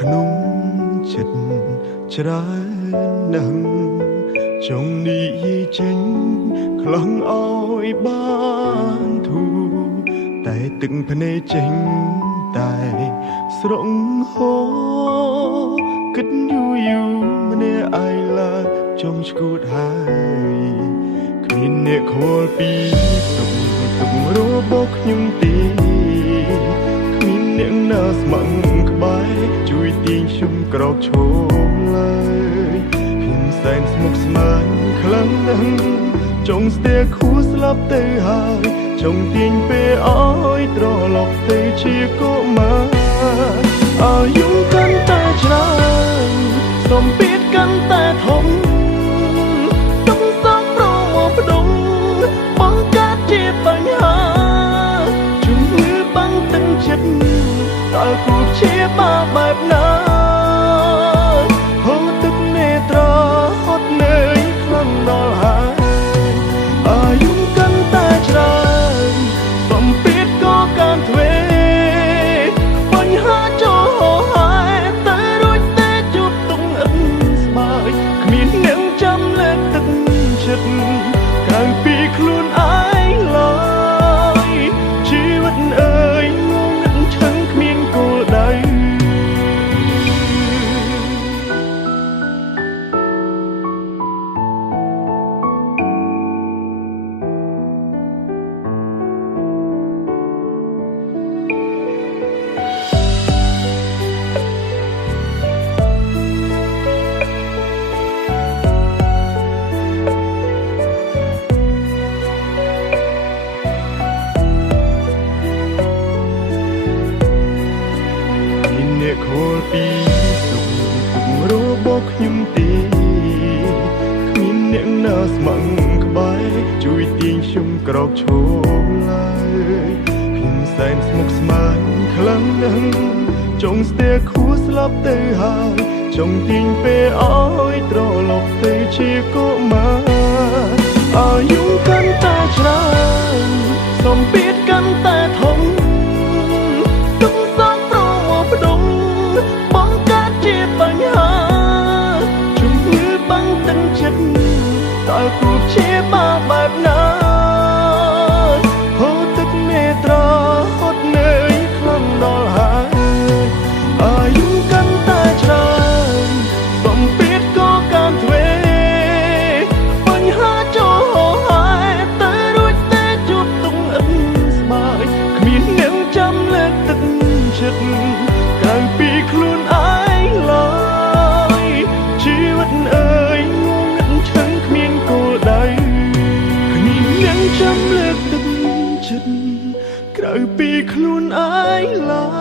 ក្នុងចិត្តច្រើនណាស់ចង់និយាយចេញខ្លងឲ្យបានធូរតែទឹកភ្នែកចេញតែស្រងហោគិតយូរម្នាក់ឯងឡើយចង់ឈួតហើយគ្មានអ្នកខលពីទុករបស់ខ្ញុំទេគ្មានអ្នកណាស្មឹងក្បែរជួយទាញខ្ញុំក្រោកឈរឡើយខ្ញុំសែនស្មុគស្មាញខ្លាំងណាស់ចង់ស្ទែខួរស្លាប់ទៅហើយចង់ទាញពេលឲ្យត្រឡប់ទៅជាកុមារអាយុកាន់តែច្រើនសម្ពាធកាន់តែធំទុំសោកប្រមកបដងបង្កើតជាបញ្ហាជំងឺបាំងទឹកចិត្តតើគួរព្យាបាលបែបណាហូរទឹកនេត្រហត់នឿយខ្លាំងដល់ហើយអាយុកាន់តែច្រើនសម្ពាធក៏កាន់ទ្វេបញ្ហាចូលហើយតែរួចតែជួបទុំអិនស្បើយគ្មានអ្នកចាំលើកទឹកចិត្តក្រៅពីខ្លួនឯងឡើយជីវិតអើយងងឹតឈឹងគ្មានគោលដៅខលពីទុករបស់ខ្ញុំទេគ្មានអ្នកណាស្មឹងក្បែរជួយទាញខ្ញុំក្រោកឈរឡើយខ្ញុំសែនស្មុគស្មាញខ្លាំងណាស់ចង់ស្ទែខួរស្លាប់ទៅហើយចង់ទាញពេលឲ្យត្រឡប់ទៅជាកុមារអាយុកាន់តែច្រើនសម្ពាធកាន់តែធំទុំសោកប្រមកបដងបង្កើតជាបញ្ហាជំងឺបាំងទឹកចិត្តតើគួរព្យាបាលបែបណាហូរទឹកនេត្រហត់នឿយខ្លាំងដល់ហើយអាយុកាន់តែច្រើនសម្ពាធក៏កាន់ទ្វេបញ្ហាចូលហើយតែរួចតែជួបទុំអិនស្បើយគ្មានអ្នកចាំលើកទឹកចិត្តក្រៅពីខ្លួនឯងឡើយជីវិតអើយងងឹតឈឹងគ្មានគោលដៅគ្មានអ្នកចាំលើកទឹកចិត្តក្រៅពីខ្លួនឯងឡើយ